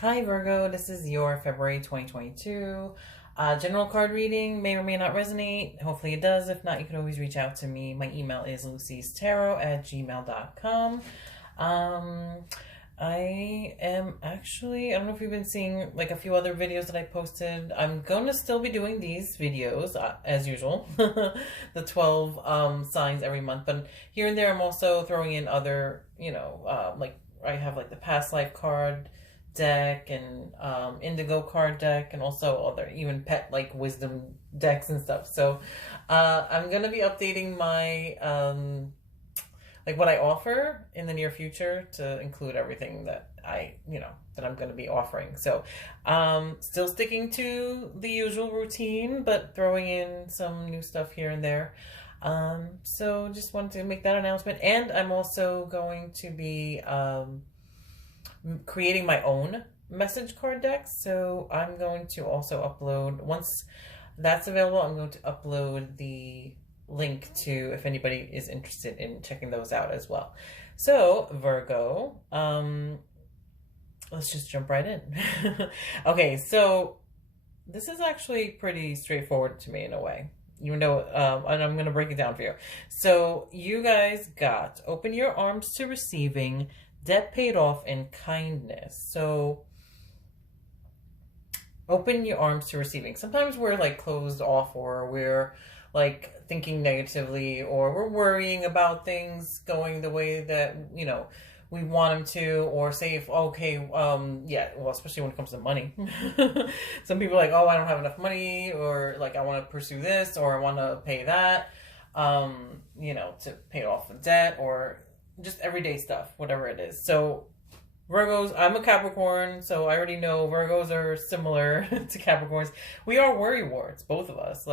Hi Virgo, this is your February 2022 general card reading. May or may not resonate. Hopefully it does. If not, you can always reach out to me. My email is lucy'starot@gmail.com. Um, I am actually, I don't know if you've been seeing like a few other videos that I posted. I'm going to still be doing these videos as usual, the 12 signs every month. But here and there, I'm also throwing in other, like I have like the past life card deck and indigo card deck, and also other even pet like wisdom decks and stuff. So I'm gonna be updating my like what I offer in the near future to include everything that that I'm going to be offering. So still sticking to the usual routine, but throwing in some new stuff here and there. So just wanted to make that announcement. And I'm also going to be creating my own message card deck. So I'm going to also upload, once that's available, I'm going to upload the link to if anybody is interested in checking those out as well. So Virgo, let's just jump right in. Okay, so this is actually pretty straightforward to me in a way, even though and I'm going to break it down for you. So you guys got open your arms to receiving, debt paid off, and kindness. So open your arms to receiving. Sometimes we're like closed off, or we're like thinking negatively, or we're worrying about things going the way that we want them to, or say if yeah, well, especially when it comes to money. Some people are like, oh, I don't have enough money, or like I want to pursue this, or I want to pay that, to pay off the debt, or just everyday stuff, whatever it is. So Virgos, I'm a Capricorn, so I already know Virgos are similar to Capricorns. We are worrywarts, both of us.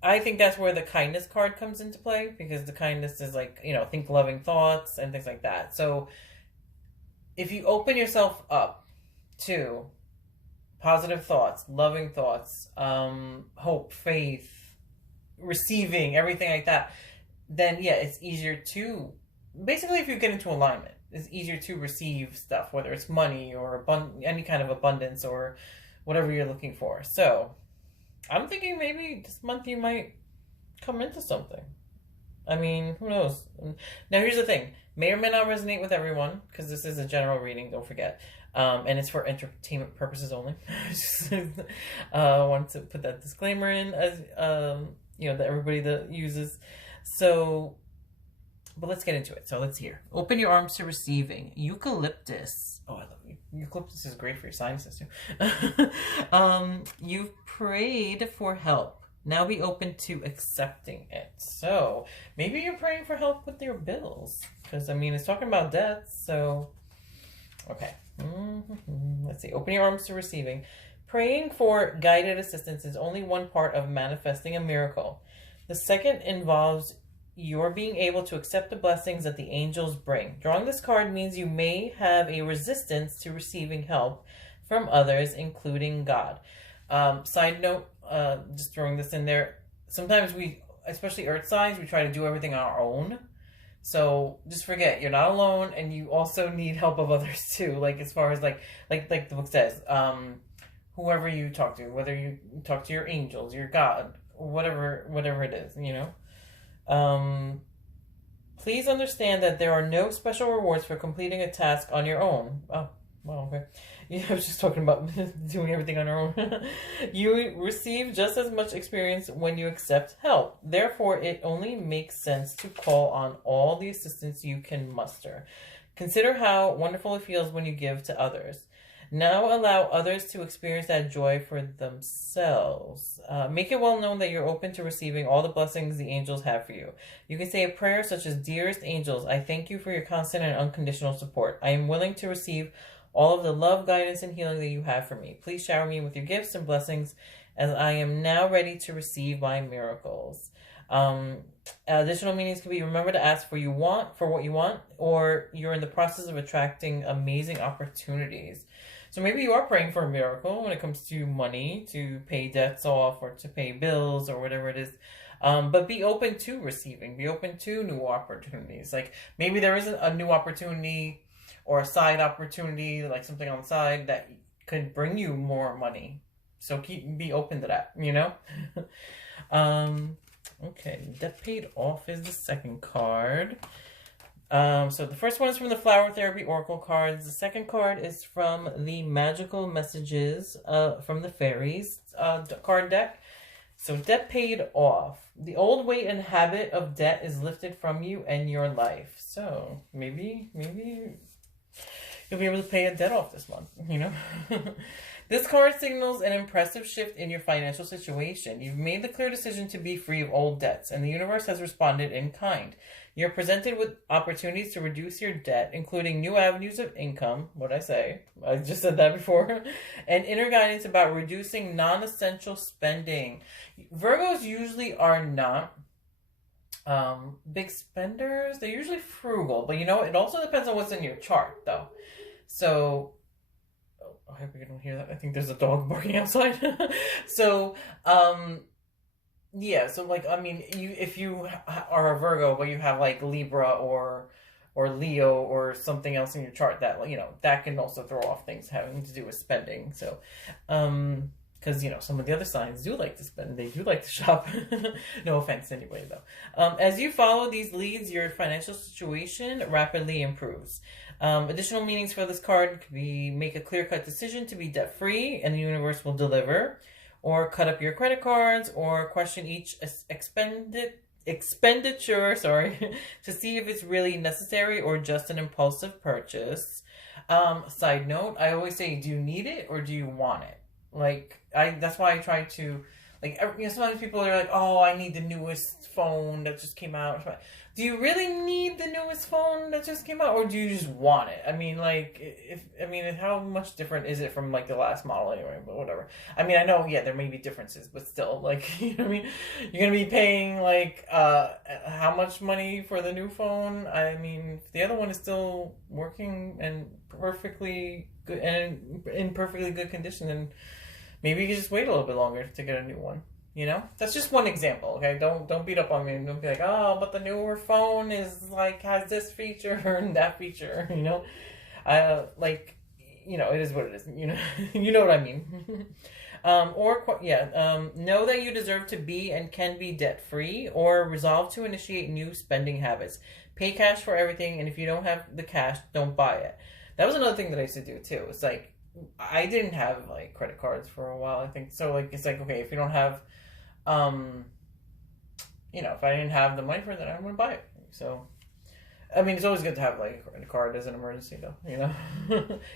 I think that's where the kindness card comes into play, because the kindness is like, think loving thoughts and things like that. So if you open yourself up to positive thoughts, loving thoughts, hope, faith, receiving, everything like that, then yeah, it's easier to, basically if you get into alignment, it's easier to receive stuff, whether it's money or any kind of abundance or whatever you're looking for. So I'm thinking maybe this month you might come into something. I mean, who knows? Now, here's the thing. May or may not resonate with everyone, because this is a general reading, don't forget. And it's for entertainment purposes only. I want to put that disclaimer in, as that everybody that uses. So, but let's get into it. So let's hear. Open your arms to receiving. Eucalyptus. Oh, I love you. Eucalyptus is great for your sinuses too. You've prayed for help. Now be open to accepting it. So maybe you're praying for help with your bills, because I mean it's talking about debts. So okay. Let's see. Open your arms to receiving. Praying for guided assistance is only one part of manifesting a miracle. The second involves you're being able to accept the blessings that the angels bring. Drawing this card means you may have a resistance to receiving help from others, including God. Side note, just throwing this in there, sometimes we, especially earth signs, we try to do everything on our own. So just forget, you're not alone, and you also need help of others too. Like as far as like the book says, whoever you talk to, whether you talk to your angels, your God, whatever it is, please understand that there are no special rewards for completing a task on your own. Oh, well, okay. Yeah, I was just talking about doing everything on your own. You receive just as much experience when you accept help. Therefore, it only makes sense to call on all the assistance you can muster. Consider how wonderful it feels when you give to others. Now allow others to experience that joy for themselves. Make it well known that you're open to receiving all the blessings the angels have for you. You can say a prayer such as, Dearest angels, I thank you for your constant and unconditional support. I am willing to receive all of the love, guidance, and healing that you have for me. Please shower me with your gifts and blessings, as I am now ready to receive my miracles. Additional meanings can be, remember to ask for what you want, or you're in the process of attracting amazing opportunities. So maybe you are praying for a miracle when it comes to money, to pay debts off, or to pay bills, or whatever it is. But be open to receiving. Be open to new opportunities. Like maybe there isn't a new opportunity or a side opportunity, like something on the side that could bring you more money. So be open to that, you know? Okay, debt paid off is the second card. So the first one is from the Flower Therapy Oracle cards. The second card is from the Magical Messages from the Fairies card deck. So debt paid off. The old weight and habit of debt is lifted from you and your life. So maybe you'll be able to pay a debt off this month, you know? This card signals an impressive shift in your financial situation. You've made the clear decision to be free of old debts, and the universe has responded in kind. You're presented with opportunities to reduce your debt, including new avenues of income, what I say, I just said that before, and inner guidance about reducing non-essential spending. Virgos usually are not big spenders. They're usually frugal, but you know, it also depends on what's in your chart, though. So, I hope you don't hear that. I think there's a dog barking outside. So, yeah. So, like, I mean, if you are a Virgo, but you have like Libra or Leo or something else in your chart, that, you know, that can also throw off things having to do with spending. So, because, you know, some of the other signs do like to spend. They do like to shop. No offense anyway, though. As you follow these leads, your financial situation rapidly improves. Additional meanings for this card could be make a clear-cut decision to be debt-free and the universe will deliver, or cut up your credit cards, or question each expenditure, to see if it's really necessary or just an impulsive purchase. Side note, I always say, do you need it or do you want it? Like, that's why I try to, like, you know, sometimes people are like, oh, I need the newest phone that just came out. Do you really need the newest phone that just came out, or do you just want it? I mean, like, how much different is it from, like, the last model anyway, but whatever. I mean, I know, yeah, there may be differences, but still, like, you know what I mean? You're going to be paying, like, how much money for the new phone? I mean, if the other one is still working and perfectly good, and in perfectly good condition, then maybe you can just wait a little bit longer to get a new one. You know, that's just one example. Okay, don't beat up on me and don't be like, oh, but the newer phone is like has this feature and that feature. You know, like, you know, it is what it is. You know, you know what I mean. Know that you deserve to be and can be debt free, or resolve to initiate new spending habits. Pay cash for everything, and if you don't have the cash, don't buy it. That was another thing that I used to do too. It's like, I didn't have like credit cards for a while, I think. So like, it's like, okay, if you don't have, you know, if I didn't have the money for it, then I wouldn't buy it. So, I mean, it's always good to have like a credit card as an emergency, though, you know,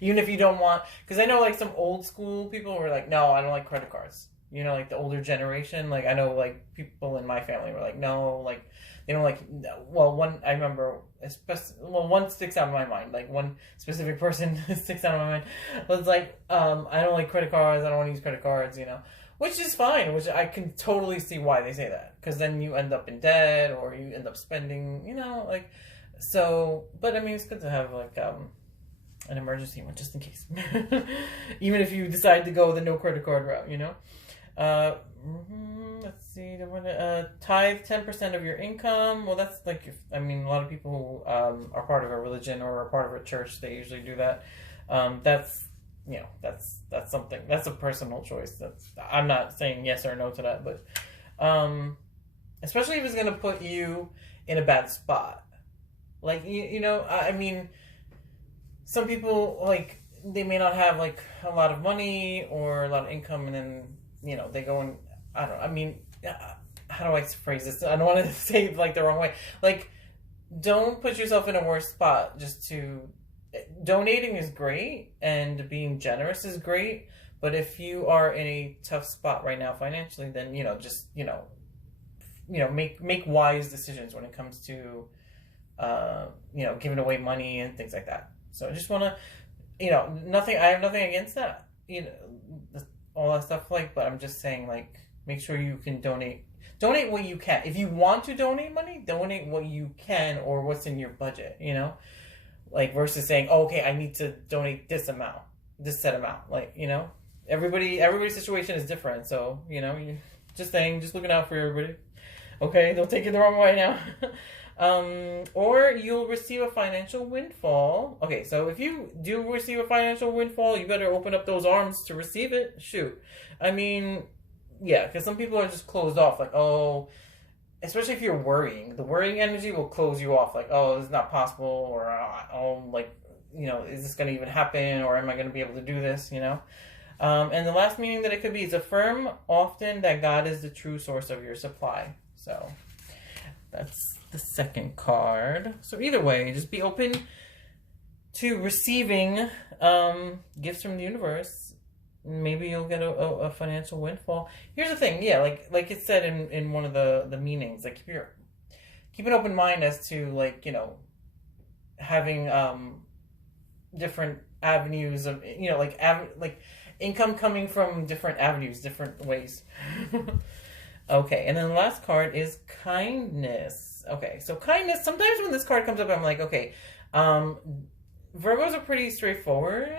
even if you don't want, because I know like some old school people were like, no, I don't like credit cards. You know, like the older generation, like I know like people in my family were like, no, like they don't like, well, one, I remember, one sticks out in my mind, like one specific person sticks out in my mind, was like, I don't like credit cards, I don't want to use credit cards, you know, which is fine, which I can totally see why they say that, because then you end up in debt, or you end up spending, you know, like, so, but I mean, it's good to have like, an emergency one, just in case, even if you decide to go the no credit card route, you know. Let's see, tithe 10% of your income. Well, that's like, a lot of people who are part of a religion or are part of a church, they usually do that. That's, you know, that's something, that's a personal choice. I'm not saying yes or no to that, but especially if it's gonna put you in a bad spot. Like, you know, I mean, some people, like, they may not have like a lot of money or a lot of income, and then, you know, they go and, I don't know, I mean, how do I phrase this? I don't want to say it like the wrong way. Like, don't put yourself in a worse spot just to, donating is great and being generous is great, but if you are in a tough spot right now financially, then, you know, just, you know, make wise decisions when it comes to, you know, giving away money and things like that. So I just want to, you know, I have nothing against that, you know, all that stuff, like, but I'm just saying, like, make sure you can donate what you can. If you want to donate money, donate what you can or what's in your budget, you know, like, versus saying, oh, okay, I need to donate this set amount, like, you know, everybody's situation is different, so, you know, just looking out for everybody. Okay, don't take it the wrong way now. Or you'll receive a financial windfall. Okay, so if you do receive a financial windfall, you better open up those arms to receive it. Shoot. I mean, yeah, because some people are just closed off, like, oh, especially if you're worrying. The worrying energy will close you off, like, oh, this is not possible, or, oh, like, is this going to even happen, or am I going to be able to do this, And the last meaning that it could be is affirm often that God is the true source of your supply. So that's the second card. So either way, just be open to receiving gifts from the universe. Maybe you'll get a financial windfall. Here's the thing, yeah, like it said in one of the meanings, like keep an open mind as to, like, having different avenues of, like income coming from different avenues, different ways. Okay, and then the last card is kindness. Okay, so kindness, sometimes when this card comes up, I'm like, okay, Virgos are pretty straightforward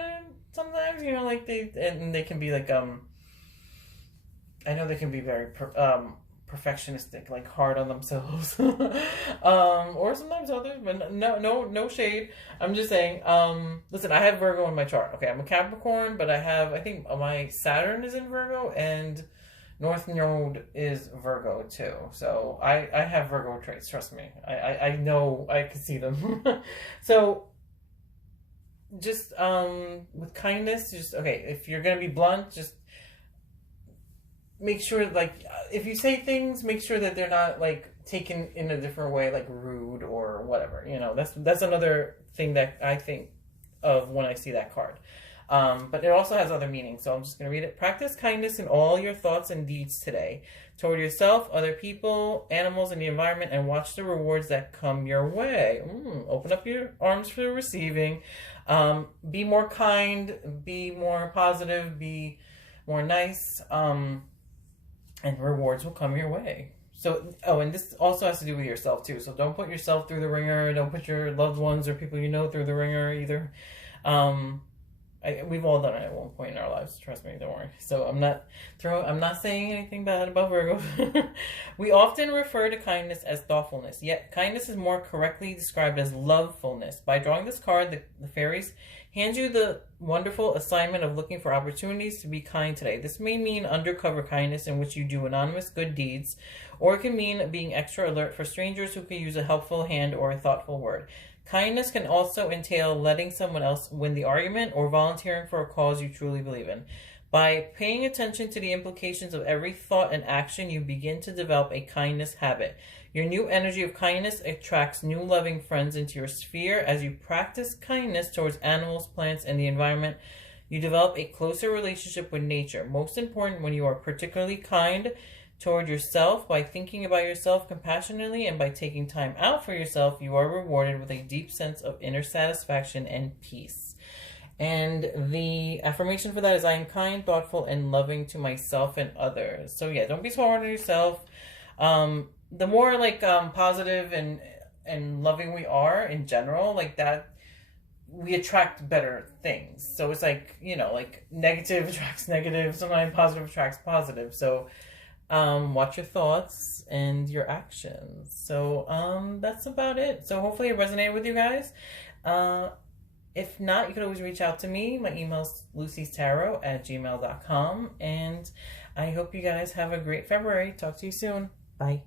sometimes, like they can be like, I know they can be very perfectionistic, like hard on themselves, or sometimes others, but no shade. I'm just saying, listen, I have Virgo in my chart. Okay, I'm a Capricorn, but I think my Saturn is in Virgo, and North Node is Virgo too. So I have Virgo traits, trust me. I know, I can see them. So just with kindness, just, okay, if you're gonna be blunt, just make sure, like, if you say things, make sure that they're not, like, taken in a different way, like rude or whatever. That's another thing that I think of when I see that card. But it also has other meanings, so I'm just going to read it. Practice kindness in all your thoughts and deeds today, toward yourself, other people, animals, and the environment, and watch the rewards that come your way. Open up your arms for receiving. Be more kind, be more positive, be more nice, and rewards will come your way. So, and this also has to do with yourself too. So don't put yourself through the ringer. Don't put your loved ones or people through the ringer either. We've all done it at one point in our lives. Trust me, don't worry. So I'm not saying anything bad about Virgo. We often refer to kindness as thoughtfulness, yet kindness is more correctly described as lovefulness. By drawing this card, the fairies hand you the wonderful assignment of looking for opportunities to be kind today. This may mean undercover kindness, in which you do anonymous good deeds, or it can mean being extra alert for strangers who could use a helpful hand or a thoughtful word. Kindness can also entail letting someone else win the argument or volunteering for a cause you truly believe in. By paying attention to the implications of every thought and action, you begin to develop a kindness habit. Your new energy of kindness attracts new loving friends into your sphere. As you practice kindness towards animals, plants, and the environment, you develop a closer relationship with nature. Most important, when you are particularly kind toward yourself, by thinking about yourself compassionately and by taking time out for yourself, you are rewarded with a deep sense of inner satisfaction and peace. And the affirmation for that is, I am kind, thoughtful, and loving to myself and others. So yeah, don't be so hard on yourself. The more positive and loving we are in general, like that, we attract better things. So it's like, negative attracts negative, sometimes positive attracts positive. So watch your thoughts and your actions. So that's about it. So hopefully it resonated with you guys. If not, you can always reach out to me. My email is lucy'starot@gmail.com. And I hope you guys have a great February. Talk to you soon. Bye.